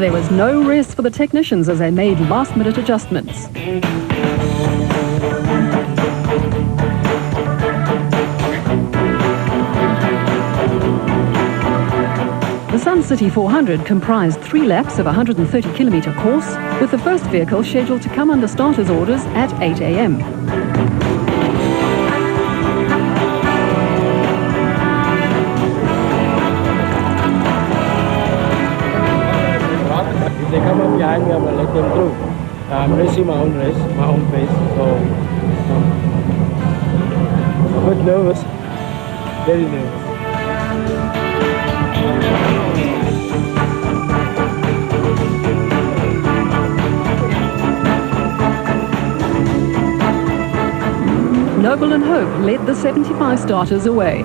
There was no rest for the technicians as they made last-minute adjustments. The Sun City 400 comprised 3 laps of a 130-kilometre course, with the first vehicle scheduled to come under starters' orders at 8 a.m. If they come up behind me, I'm going to let them through. I'm racing my own race, my own pace, so I'm a bit nervous, very nervous. Noble and Hope led the 75 starters away.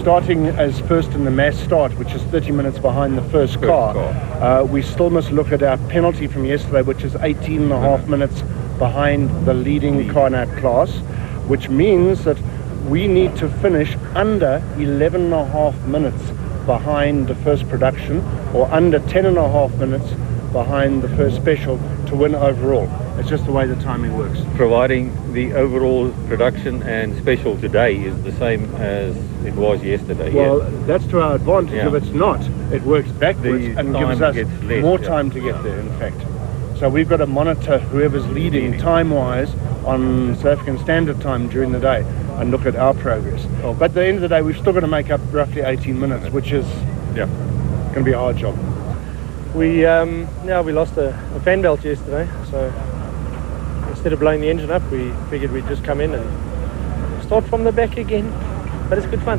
Starting as first in the mass start, which is 30 minutes behind the first car. We still must look at our penalty from yesterday, which is 18 and a half minutes behind the leading car in our class, which means that we need to finish under 11 and a half minutes behind the first production, or under 10 and a half minutes behind the first special to win overall. It's just the way the timing works. Providing the overall production and special today is the same as it was yesterday. Well, that's to our advantage. If it's not, it works backwards and gives us more time to get there, in fact. So we've got to monitor whoever's leading time-wise on South African Standard Time during the day and look at our progress. But at the end of the day, we've still got to make up roughly 18 minutes, which is going to be a hard job. We lost a fan belt yesterday, so instead of blowing the engine up, we figured we'd just come in and start from the back again, but it's good fun.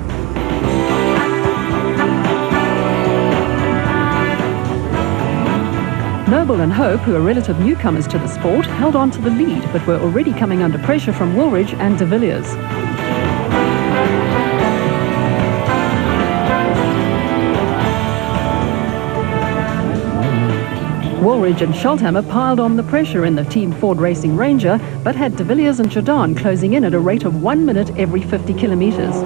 Noble and Hope, who are relative newcomers to the sport, held on to the lead, but were already coming under pressure from Woolridge and de Villiers. Woolridge and Schalthammer piled on the pressure in the Team Ford Racing Ranger, but had de Villiers and Jordan closing in at a rate of 1 minute every 50 kilometres.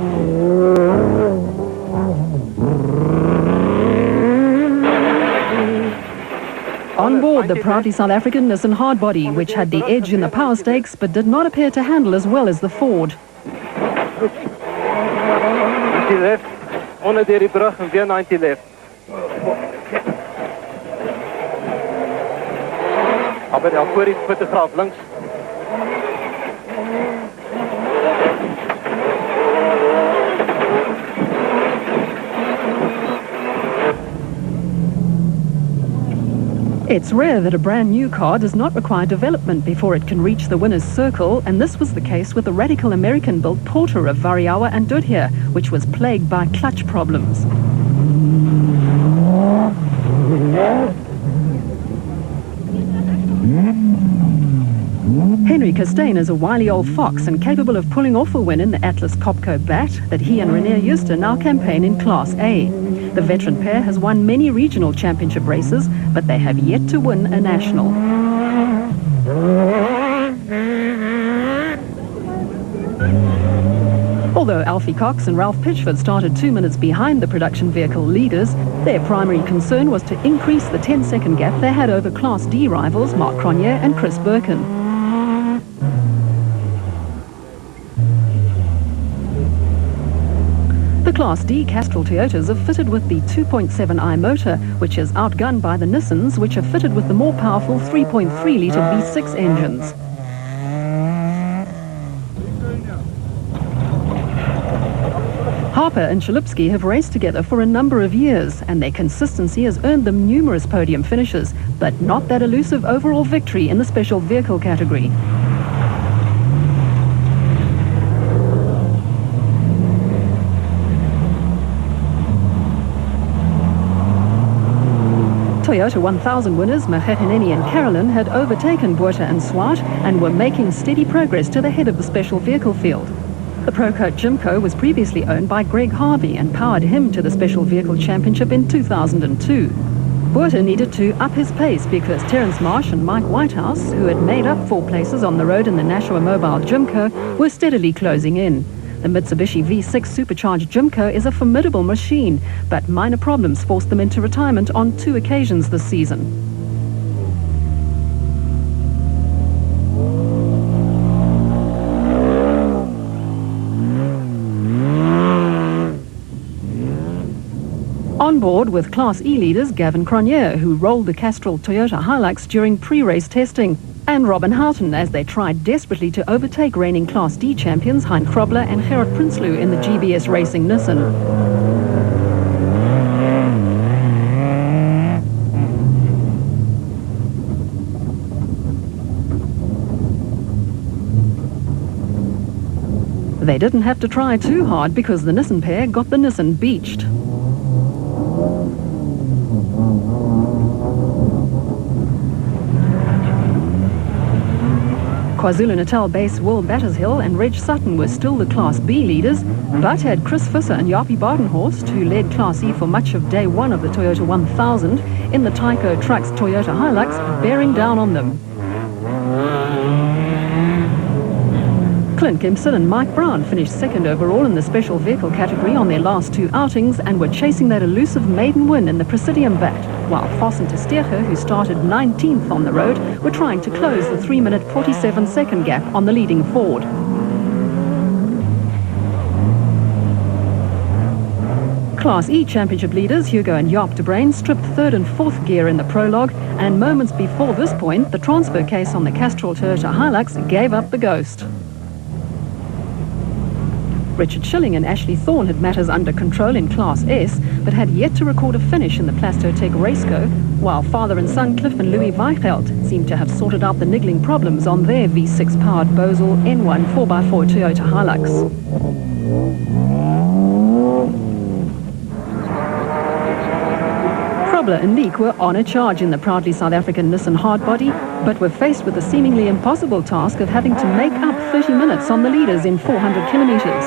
On board the proudly South African Nissan Hardbody, which had the edge in the power stakes, but did not appear to handle as well as the Ford. 90 left, onder deur die brug en weer 90 left. Aber daar voor die fotograaf links. It's rare that a brand new car does not require development before it can reach the winner's circle, and this was the case with the radical American-built Porter of Variawa and Dudhia, which was plagued by clutch problems. Henry Costain is a wily old fox and capable of pulling off a win in the Atlas Copco Bat that he and Renier Euster now campaign in Class A. The veteran pair has won many regional championship races, but they have yet to win a national. Although Alfie Cox and Ralph Pitchford started 2 minutes behind the production vehicle leaders, their primary concern was to increase the 10-second gap they had over Class D rivals Mark Cronje and Chris Birkin. The Class D Castrol Toyotas are fitted with the 2.7i motor, which is outgunned by the Nissans, which are fitted with the more powerful 3.3-litre V6 engines. Hopper and Chalupsky have raced together for a number of years, and their consistency has earned them numerous podium finishes, but not that elusive overall victory in the special vehicle category. Toyota 1000 winners Makgekgeneni and Carolyn had overtaken Botha and Swart and were making steady progress to the head of the special vehicle field. The Procoat Jimco was previously owned by Greg Harvey and powered him to the Special Vehicle Championship in 2002. Botha needed to up his pace because Terence Marsh and Mike Whitehouse, who had made up 4 places on the road in the Nashua Mobile Jimco, were steadily closing in. The Mitsubishi V6 supercharged Jimco is a formidable machine, but minor problems forced them into retirement on 2 occasions this season. On board with Class E leaders Gavin Cronje, who rolled the Castrol Toyota Hilux during pre-race testing, and Robin Houghton as they tried desperately to overtake reigning Class D champions Hein Krobler and Gerard Prinsloo in the GBS Racing Nissan. They didn't have to try too hard because the Nissan pair got the Nissan beached. KwaZulu-Natal-based Will Battershill and Reg Sutton were still the Class B leaders, but had Chris Visser and Jaapie Badenhorst, who led Class E for much of day 1 of the Toyota 1000, in the Tyco Trucks Toyota Hilux, bearing down on them. Clint Gibson and Mike Brown finished 2nd overall in the special vehicle category on their last 2 outings and were chasing that elusive maiden win in the Presidium Bat, while Voss and Testeger, who started 19th on the road, were trying to close the 3-minute 47-second gap on the leading Ford. Class E championship leaders Hugo and Jaap de Bruin stripped 3rd and 4th gear in the prologue, and moments before this point, the transfer case on the Castrol Toyota Hilux gave up the ghost. Richard Schilling and Ashley Thorne had matters under control in Class S, but had yet to record a finish in the Plastotech Raceco, while father and son Cliff and Louis Weichelt seemed to have sorted out the niggling problems on their V6-powered Bosel N1 4x4 Toyota Hilux. Krobler and Leek were on a charge in the proudly South African Nissan hardbody, but were faced with the seemingly impossible task of having to make up 30 minutes on the leaders in 400 kilometres.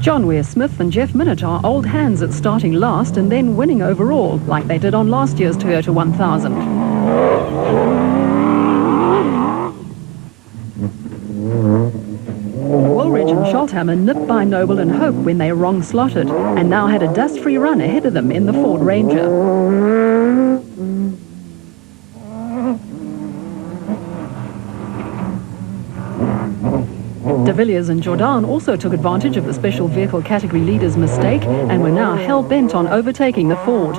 John Ware-Smith and Jeff Minott are old hands at starting last and then winning overall, like they did on last year's Toyota 1000. Woolridge and Scholthammer nipped by Noble and Hope when they wrong-slotted, and now had a dust-free run ahead of them in the Ford Ranger. De Villiers and Jordan also took advantage of the special vehicle category leader's mistake and were now hell-bent on overtaking the Ford.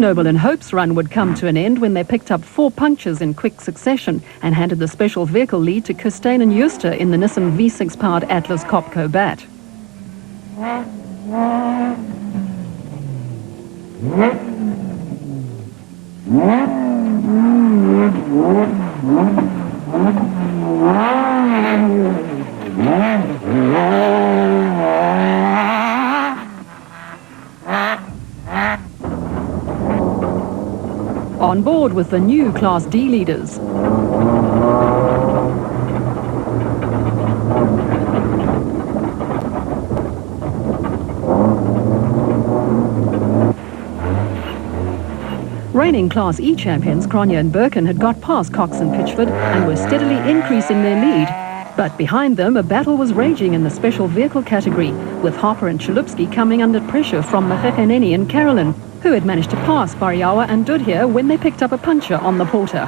Noble and Hope's run would come to an end when they picked up 4 punctures in quick succession and handed the special vehicle lead to Kirstein and Juster in the Nissan V6-powered Atlas Copco Bat. On board with the new Class D leaders. Reigning Class E champions Cronje and Birkin had got past Cox and Pitchford and were steadily increasing their lead. But behind them, a battle was raging in the special vehicle category, with Harper and Chalupsky coming under pressure from Makgekgeneni and Carolyn. who had managed to pass Bariawa and Dudhia when they picked up a puncher on the Porter.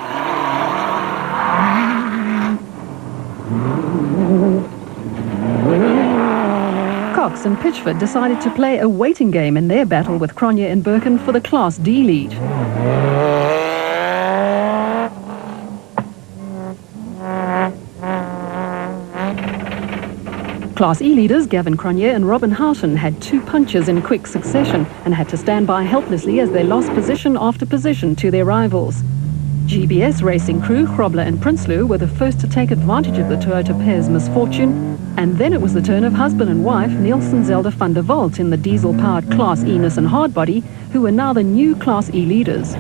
Cox and Pitchford decided to play a waiting game in their battle with Cronje and Birkin for the Class D lead. Class E leaders Gavin Cronje and Robin Houghton had 2 punches in quick succession and had to stand by helplessly as they lost position after position to their rivals. GBS racing crew Grobler and Prinsloo were the first to take advantage of the Toyota pair's misfortune, and then it was the turn of husband and wife Nielsen Zelda van der Walt in the diesel-powered Class E Nissan hardbody, who were now the new Class E leaders.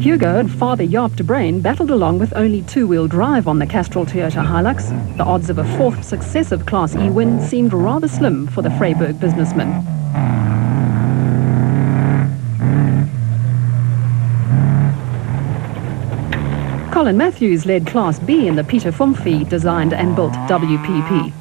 Hugo and father Jaap de Bruin battled along with only 2-wheel drive on the Castrol Toyota Hilux. The odds of a 4th successive Class E win seemed rather slim for the Vryburg businessman. Colin Matthews led Class B in the Peter Fumfie designed and built WPP.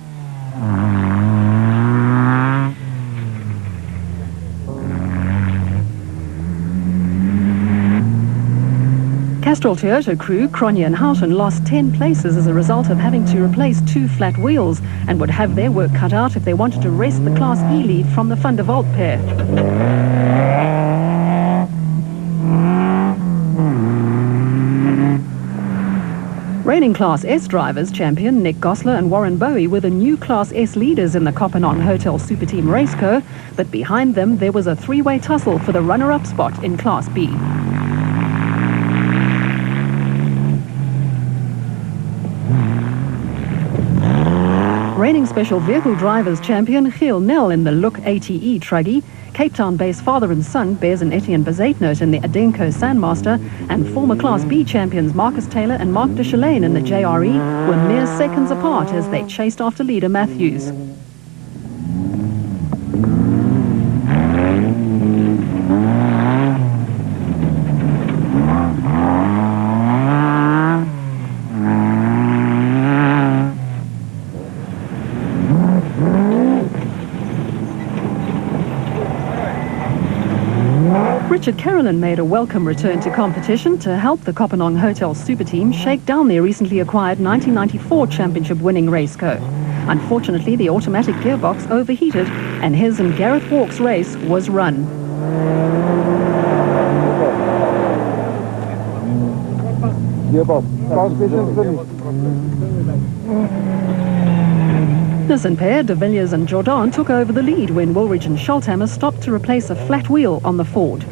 Castrol Toyota crew Cronje and Houghton lost 10 places as a result of having to replace 2 flat wheels and would have their work cut out if they wanted to wrest the Class E lead from the Van der Walt pair. Reigning Class S drivers champion Nick Gosler and Warren Bowie were the new Class S leaders in the Kopanong Hotel Super Team Raceco, but behind them there was a 3-way tussle for the runner-up spot in Class B. Reigning Special Vehicle Drivers champion Giel Nel in the Look ATE Truggy, Cape Town-based father and son Bez and Etienne Bezuidenhout in the Adenco Sandmaster, and former Class B champions Marcus Taylor and Mark de Chalane in the JRE were mere seconds apart as they chased after leader Matthews. Richard Carolyn made a welcome return to competition to help the Kopanong Hotel Super Team shake down their recently acquired 1994 championship-winning Raceco. Unfortunately, the automatic gearbox overheated and his and Gareth Walk's race was run. Nissan pair De Villiers and Jordan took over the lead when Woolridge and Scholthammer stopped to replace a flat wheel on the Ford.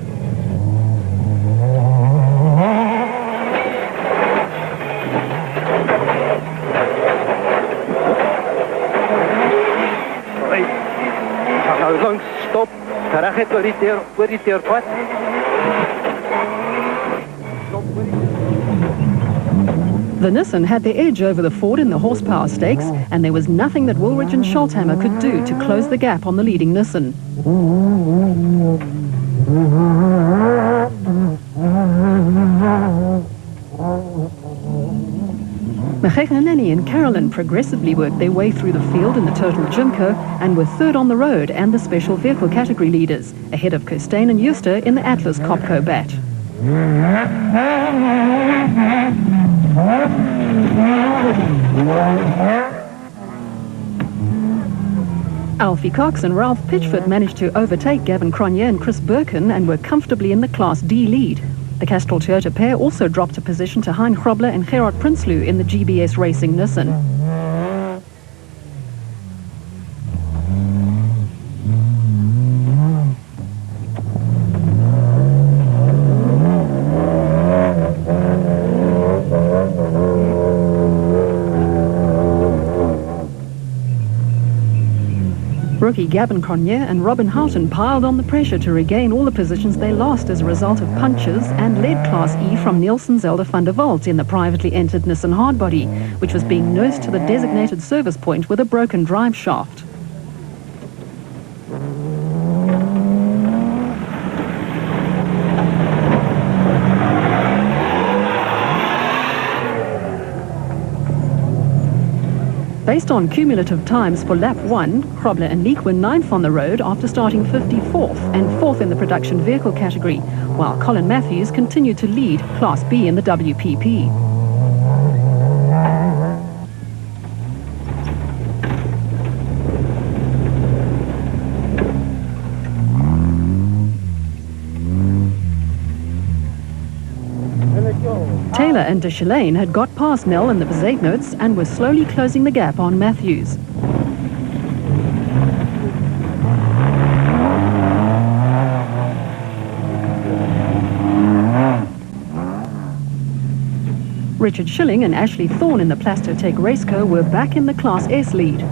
Stop. The Nissan had the edge over the Ford in the horsepower stakes, and there was nothing that Woolridge and Scholthammer could do to close the gap on the leading Nissan. Mekheganeni and Carolyn progressively worked their way through the field in the Total Jimco and were third on the road and the special vehicle category leaders, ahead of Kirstein and Juster in the Atlas Copco Bat. Alfie Cox and Ralph Pitchford managed to overtake Gavin Cronje and Chris Birkin and were comfortably in the Class D lead. The Castrol Toyota pair also dropped a position to Hein Grobler and Gerard Prinsloo in the GBS Racing Nissan. Rookie Gavin Cronje and Robin Houghton piled on the pressure to regain all the positions they lost as a result of punches and led Class E from Nielsen Zelda van der Walt in the privately entered Nissan hardbody, which was being nursed to the designated service point with a broken drive shaft. Based on cumulative times for lap 1, Grobler and Leek were 9th on the road after starting 54th and 4th in the production vehicle category, while Colin Matthews continued to lead Class B in the WPP. Taylor and Deschelaine had got past Nell in the Bezuidenhout and were slowly closing the gap on Matthews. Richard Schilling and Ashley Thorne in the Plastotech Raceco were back in the Class S lead.